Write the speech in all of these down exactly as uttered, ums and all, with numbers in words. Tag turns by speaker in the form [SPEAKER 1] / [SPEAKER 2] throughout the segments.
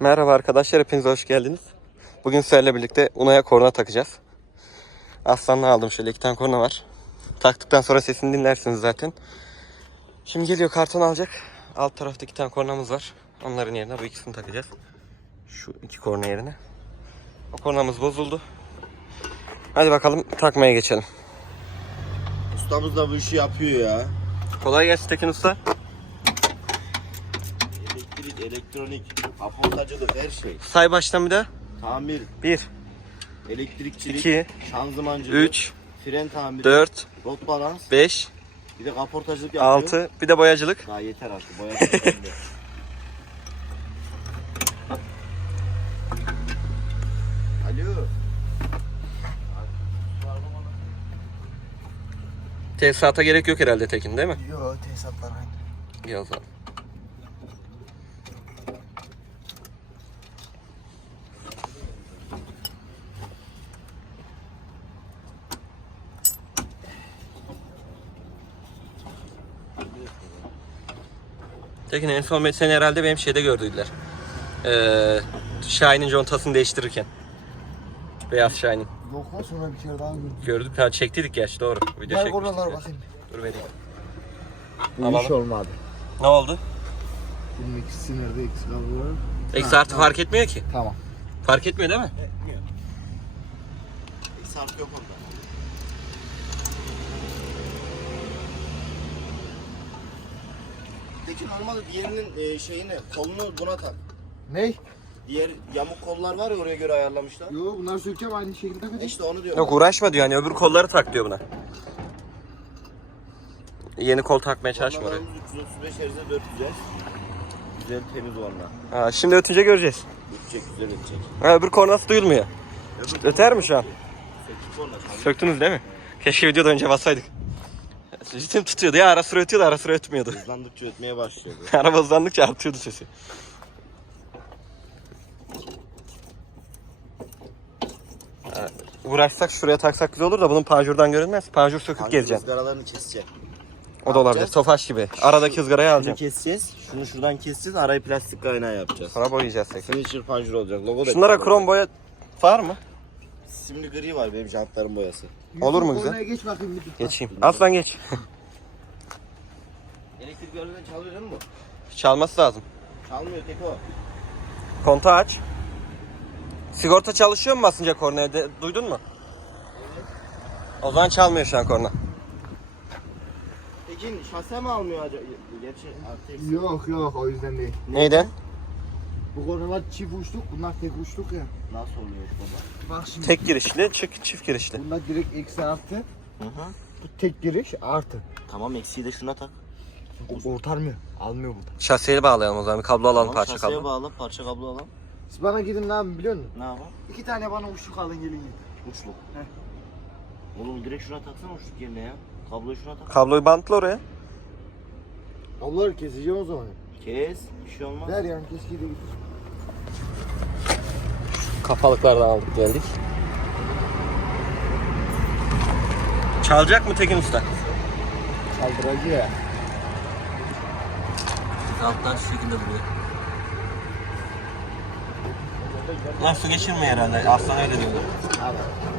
[SPEAKER 1] Merhaba arkadaşlar, hepiniz hoş geldiniz. Bugün sizlerle birlikte Una'ya korna takacağız. Aslan'la aldım, şöyle iki tane korna var. Taktıktan sonra sesini dinlersiniz zaten. Şimdi geliyor, karton alacak. Alt tarafta iki tane kornamız var. Onların yerine bu ikisini takacağız. Şu iki korna yerine. O kornamız bozuldu. Hadi bakalım takmaya geçelim.
[SPEAKER 2] Ustamız da bu işi yapıyor ya.
[SPEAKER 1] Kolay gelsin Tekin Usta.
[SPEAKER 2] Elektrik, elektronik, apontacılık, her şey.
[SPEAKER 1] Say baştan bir daha.
[SPEAKER 2] Tamir,
[SPEAKER 1] bir,
[SPEAKER 2] elektrikçilik,
[SPEAKER 1] iki,
[SPEAKER 2] şanzımancılık,
[SPEAKER 1] üç,
[SPEAKER 2] fren tamiri,
[SPEAKER 1] dört,
[SPEAKER 2] rot balans,
[SPEAKER 1] beş,
[SPEAKER 2] bir de kaportacılık yapıyor.
[SPEAKER 1] altı, bir de boyacılık.
[SPEAKER 2] Daha yeter artık, boyacılık. Alo.
[SPEAKER 1] Tesisata gerek yok herhalde Tekin, değil mi?
[SPEAKER 2] Yok, tesisatlar aynı.
[SPEAKER 1] İyi o zaman. Tekin, en son seni herhalde benim şeyde gördüydüler. Ee, Şahin'in contasını değiştirirken. Beyaz Şahin'in.
[SPEAKER 2] Yok lan, sonra bir kere daha gördüm.
[SPEAKER 1] Gördük, ha çektiydik gerçi, doğru. Video
[SPEAKER 2] Ver
[SPEAKER 1] çekmiştik
[SPEAKER 2] oralara
[SPEAKER 1] ya.
[SPEAKER 2] bakayım.
[SPEAKER 1] Dur vereyim.
[SPEAKER 2] Bu
[SPEAKER 1] Alalım.
[SPEAKER 2] iş olmadı.
[SPEAKER 1] Ne oldu?
[SPEAKER 2] Bunun ikisi nerede, ikisi kalıyor.
[SPEAKER 1] Eksi artı fark etmiyor ki.
[SPEAKER 2] Tamam.
[SPEAKER 1] Fark etmiyor değil mi?
[SPEAKER 2] Etmiyor. Eksi artı yok onda. Peki normalde diğerinin e, şeyini, kolunu buna tak.
[SPEAKER 3] Ney?
[SPEAKER 2] Diğer yamuk kollar var ya, oraya göre ayarlamışlar.
[SPEAKER 3] Yo, bunları sökeceğim, aynı şekilde takacağım.
[SPEAKER 2] İşte onu diyorum.
[SPEAKER 1] Yok, uğraşma diyor, hani öbür kolları tak diyor buna. Yeni kol takmaya çalışma oraya.
[SPEAKER 2] Kollarımız üç yüz otuz beş hertz'e dört yüz hertz. Güzel, temiz onlar.
[SPEAKER 1] Ha, şimdi ötünce göreceğiz.
[SPEAKER 2] Ötecek, güzel ötecek.
[SPEAKER 1] Ha, öbür kornası duyulmuyor.
[SPEAKER 2] Öbür
[SPEAKER 1] Öter mi şu an?
[SPEAKER 2] Söktük korna.
[SPEAKER 1] Söktünüz değil mi? Keşke videoda önce bassaydık. Ritim tutuyordu ya, ara sıra ötüyordu, ara sıra ötmüyordu.
[SPEAKER 2] Hızlandıkça ötmeye başlıyordu.
[SPEAKER 1] Araba hızlandıkça artıyordu sesi. Ha, uğraşsak şuraya taksak güzel olur da bunun panjurdan görünmez. Panjur söküp
[SPEAKER 2] Hangi
[SPEAKER 1] gezeceksin.
[SPEAKER 2] ızgaralarını kesecek.
[SPEAKER 1] O da olabilir.
[SPEAKER 2] yapacağız?
[SPEAKER 1] Tofaş gibi. Aradaki ızgarayı
[SPEAKER 2] Şunu
[SPEAKER 1] alacaksın.
[SPEAKER 2] keseceğiz. Şunu şuradan keseceğiz. Arayı plastik kaynağı yapacağız.
[SPEAKER 1] Sonra boyayacağız tekrar.
[SPEAKER 2] Finisher panjur olacak. Logo da
[SPEAKER 1] Şunlara
[SPEAKER 2] ekran
[SPEAKER 1] krom
[SPEAKER 2] olacak.
[SPEAKER 1] boya var mı?
[SPEAKER 2] Simli gri var benim jantların boyası.
[SPEAKER 1] Olur mu
[SPEAKER 3] Yusuf,
[SPEAKER 1] güzel?
[SPEAKER 3] oraya geç bakayım bir tık.
[SPEAKER 1] Geçeyim. Aslan geç.
[SPEAKER 2] Elektrik örneğinden çalıyor değil mi bu?
[SPEAKER 1] Çalması lazım.
[SPEAKER 2] Çalmıyor tek o.
[SPEAKER 1] Kontağı aç. Sigorta çalışıyor mu basınca kornaya? De, duydun mu? O zaman çalmıyor şu an korna.
[SPEAKER 2] Peki şase mi almıyor acaba? Gerçi artık.
[SPEAKER 3] Yok yok, o yüzden değil.
[SPEAKER 1] Neyden?
[SPEAKER 3] Bu konular çift uçluk, bunlar tek uçluk ya.
[SPEAKER 2] Nasıl oluyor baba?
[SPEAKER 3] Bak şimdi.
[SPEAKER 1] Tek girişli, çift, çift girişli.
[SPEAKER 3] Bunlar direkt eksi artı.
[SPEAKER 2] Hı hı.
[SPEAKER 3] Bu tek giriş artı.
[SPEAKER 2] Tamam, eksiği de şuna tak.
[SPEAKER 3] O kurtarmıyor. Almıyor burada.
[SPEAKER 1] Şaseyi bağlayalım o zaman. Bir kablo alalım,
[SPEAKER 2] Tamam,
[SPEAKER 1] parça
[SPEAKER 2] şaseye
[SPEAKER 1] kablo.
[SPEAKER 2] bağla, parça kablo alalım.
[SPEAKER 3] Siz bana gidin ne yapın biliyor musun?
[SPEAKER 2] Ne yapalım?
[SPEAKER 3] İki tane bana uçluk alın gelin gidin.
[SPEAKER 2] Uçluk. Oğlum direkt şuna taksana uçluk yerine ya. Kabloyu şuna tak.
[SPEAKER 1] Kabloyu bantla oraya.
[SPEAKER 3] Onları keseceğim o zaman.
[SPEAKER 2] Kes. Bir şey olmaz.
[SPEAKER 3] Ver yani, keşke de git.
[SPEAKER 1] Kafalıklardan aldık geldik. Çalacak mı Tekin Usta?
[SPEAKER 3] Çaldıracı ya.
[SPEAKER 1] Alttan şu şekilde duruyor. Lan su geçirmiyor herhalde. Aslan öyle diyordu.
[SPEAKER 3] Abi.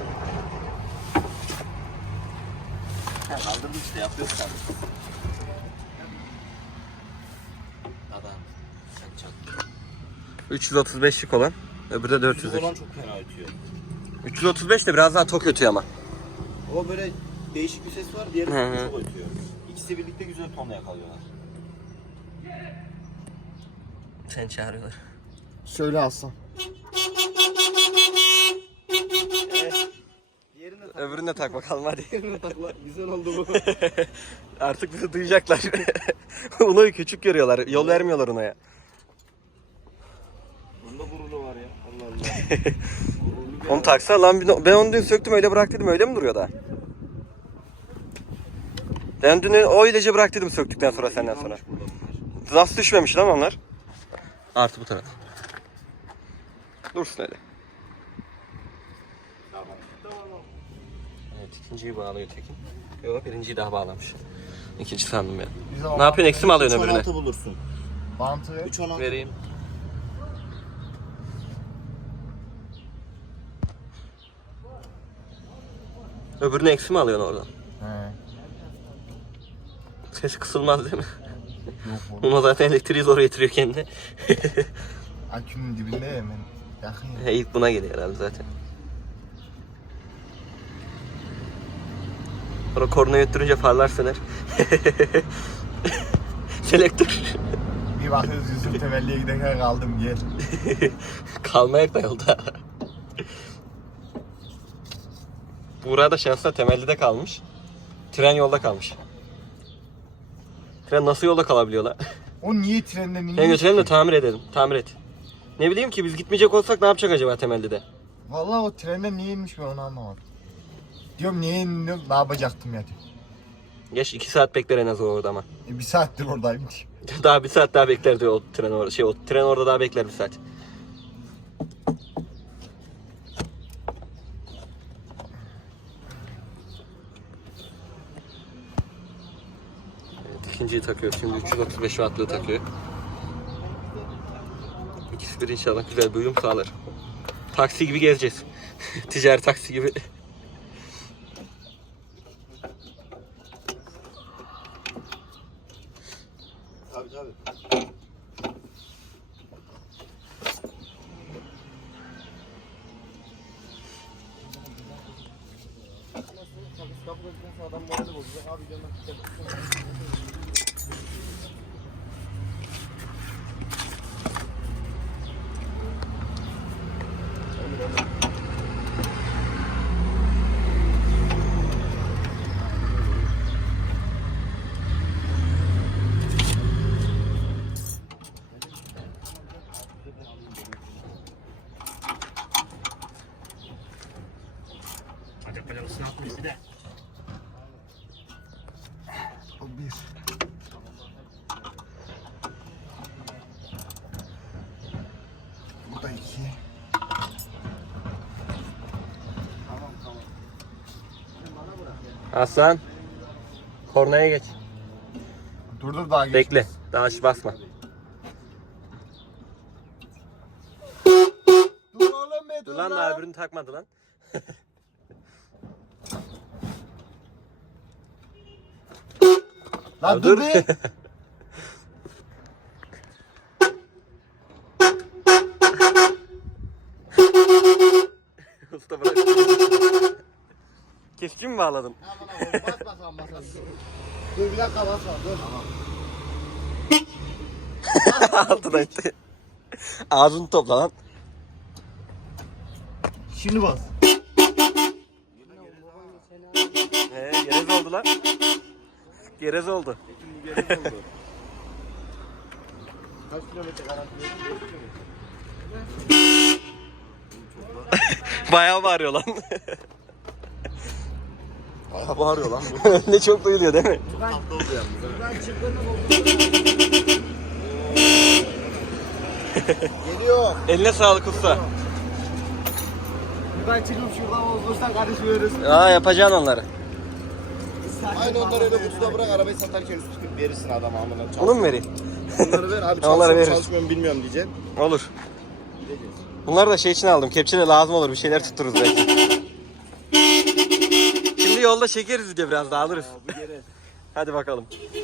[SPEAKER 2] Ha, kaldırdım işte, yapıyoruz sen. Adam. Sen çal.
[SPEAKER 1] üç yüz otuz beşlik olan. Öbürü de dört yüzlük.
[SPEAKER 2] olan çok fena ötüyor.
[SPEAKER 1] üç yüz otuz beş de biraz daha tok ötüyor ama.
[SPEAKER 2] O böyle değişik bir ses var, diğeri
[SPEAKER 1] Hı hı.
[SPEAKER 2] çok ötüyor. İkisi birlikte güzel tonla yakalıyorlar.
[SPEAKER 1] Seni çağırıyorlar.
[SPEAKER 3] Söyle aslan.
[SPEAKER 2] Diğerini de tak.
[SPEAKER 1] Öbürünü de tak bakalım hadi.
[SPEAKER 2] Diğerini de tak lan. Güzel oldu bu.
[SPEAKER 1] Artık bizi duyacaklar. Onu küçük görüyorlar. Yol vermiyorlar ona ya.
[SPEAKER 2] Bunda gururlu var ya. Allah Allah. Gururlu bir
[SPEAKER 1] Onu taksa lan, ben onu dün söktüm öyle bırak dedim, öyle mi duruyor daha? Ben dün o ilacı bırak dedim söktükten sonra, senden sonra. Nasıl düşmemiş lan onlar? Artı bu taraf. Dursun öyle.
[SPEAKER 2] Tamam. Tamam.
[SPEAKER 1] Evet, ikinciyi bağlıyor Tekin. Yok, birinciyi daha bağlamış. İkinci sandım ben.
[SPEAKER 3] Güzel.
[SPEAKER 1] Ne yapıyorsun, eksi mi alıyorsun
[SPEAKER 2] üç on
[SPEAKER 1] öbürüne?
[SPEAKER 2] altı bulursun.
[SPEAKER 3] Bantı ver.
[SPEAKER 2] üç on altı.
[SPEAKER 1] Vereyim. Öbürünü eksi mi alıyorsun oradan?
[SPEAKER 3] He.
[SPEAKER 1] Ses kısılmaz değil mi?
[SPEAKER 3] Yok oğlum.
[SPEAKER 1] Ona zaten elektriği zor getiriyor kendi.
[SPEAKER 3] Akünün dibinde ya hemen. Yakın ya.
[SPEAKER 1] He, ilk buna geliyor herhalde zaten. Sonra kornaya öttürünce farlar söner. Selektör.
[SPEAKER 3] Bir bakıyoruz Yusuf temelliye giderken kaldım gel.
[SPEAKER 1] Kalmayak da yolda. Buğra da şansla temelde kalmış. Tren yolda kalmış. Tren nasıl yolda kalabiliyor lan?
[SPEAKER 3] O niye trenden iniyor?
[SPEAKER 1] Sen götürelim de tamir edelim. Tamir et. Ne bileyim ki biz gitmeyecek olsak ne yapacak acaba temelde de?
[SPEAKER 3] Vallahi o trenden niye inmiş ben onu anlamadım. Diyorum niye indim ne yapacaktım ya diyor.
[SPEAKER 1] Geç iki saat bekler en az o orada ama.
[SPEAKER 3] E, bir saattir oradayım diyor.
[SPEAKER 1] Daha bir saat daha bekler diyor o tren orada. Şey o tren orada daha bekler bir saat. Evet, ikinciyi takıyor. Şimdi üç yüz otuz beş wattlığı takıyor. İkisi bir inşallah güzel bir uyum sağlar. Taksi gibi gezeceğiz. Ticari taksi gibi.
[SPEAKER 3] Tabii tabii. O bir. Bu da iki.
[SPEAKER 1] Aslan. Kornaya geç.
[SPEAKER 3] Dur dur daha geç.
[SPEAKER 1] Bekle. Daha hiç basma.
[SPEAKER 3] Dur oğlum be dur,
[SPEAKER 1] Dur lan daha öbürünü takmadı lan.
[SPEAKER 3] Lan
[SPEAKER 1] Ya
[SPEAKER 3] dur
[SPEAKER 1] dur.
[SPEAKER 3] be.
[SPEAKER 1] Usta bırak. Keskin mi bağladın?
[SPEAKER 3] Bas bakalım bakalım. Dur bir dakika bas bak dur.
[SPEAKER 1] Altına etti. Ağzını topla lan.
[SPEAKER 3] Şimdi bas.
[SPEAKER 1] He, gerez oldu lan. Gerez oldu.
[SPEAKER 3] Kaç kilometre garanti veriyorsun?
[SPEAKER 1] Bayağı bağırıyor lan.
[SPEAKER 3] Bayağı bağırıyor lan bu.
[SPEAKER 1] Ne çok duyuluyor değil mi?
[SPEAKER 3] Tatlı oldu yalnız. Ben çıktığını Geliyor.
[SPEAKER 1] Eline sağlık usta.
[SPEAKER 3] Ben çıkıp şuradan bozdursan karışıyoruz.
[SPEAKER 1] Aa yapacaksın onları.
[SPEAKER 3] Aynı onları öyle kutuda bırak arabayı satarken üstü çıkıp verirsin adama amına.
[SPEAKER 1] Bunu mu vereyim?
[SPEAKER 3] Onları ver abi
[SPEAKER 1] Onları
[SPEAKER 3] çalışıyorum
[SPEAKER 1] veririz.
[SPEAKER 3] çalışmıyorum bilmiyorum diyeceksin.
[SPEAKER 1] Olur.
[SPEAKER 3] Gideceğiz.
[SPEAKER 1] Bunları da şey için aldım. Kepçe de lazım olur. Bir şeyler tuttururuz belki. Şimdi yolda çekeriz video biraz daha alırız.
[SPEAKER 3] Bu geri.
[SPEAKER 1] Hadi bakalım.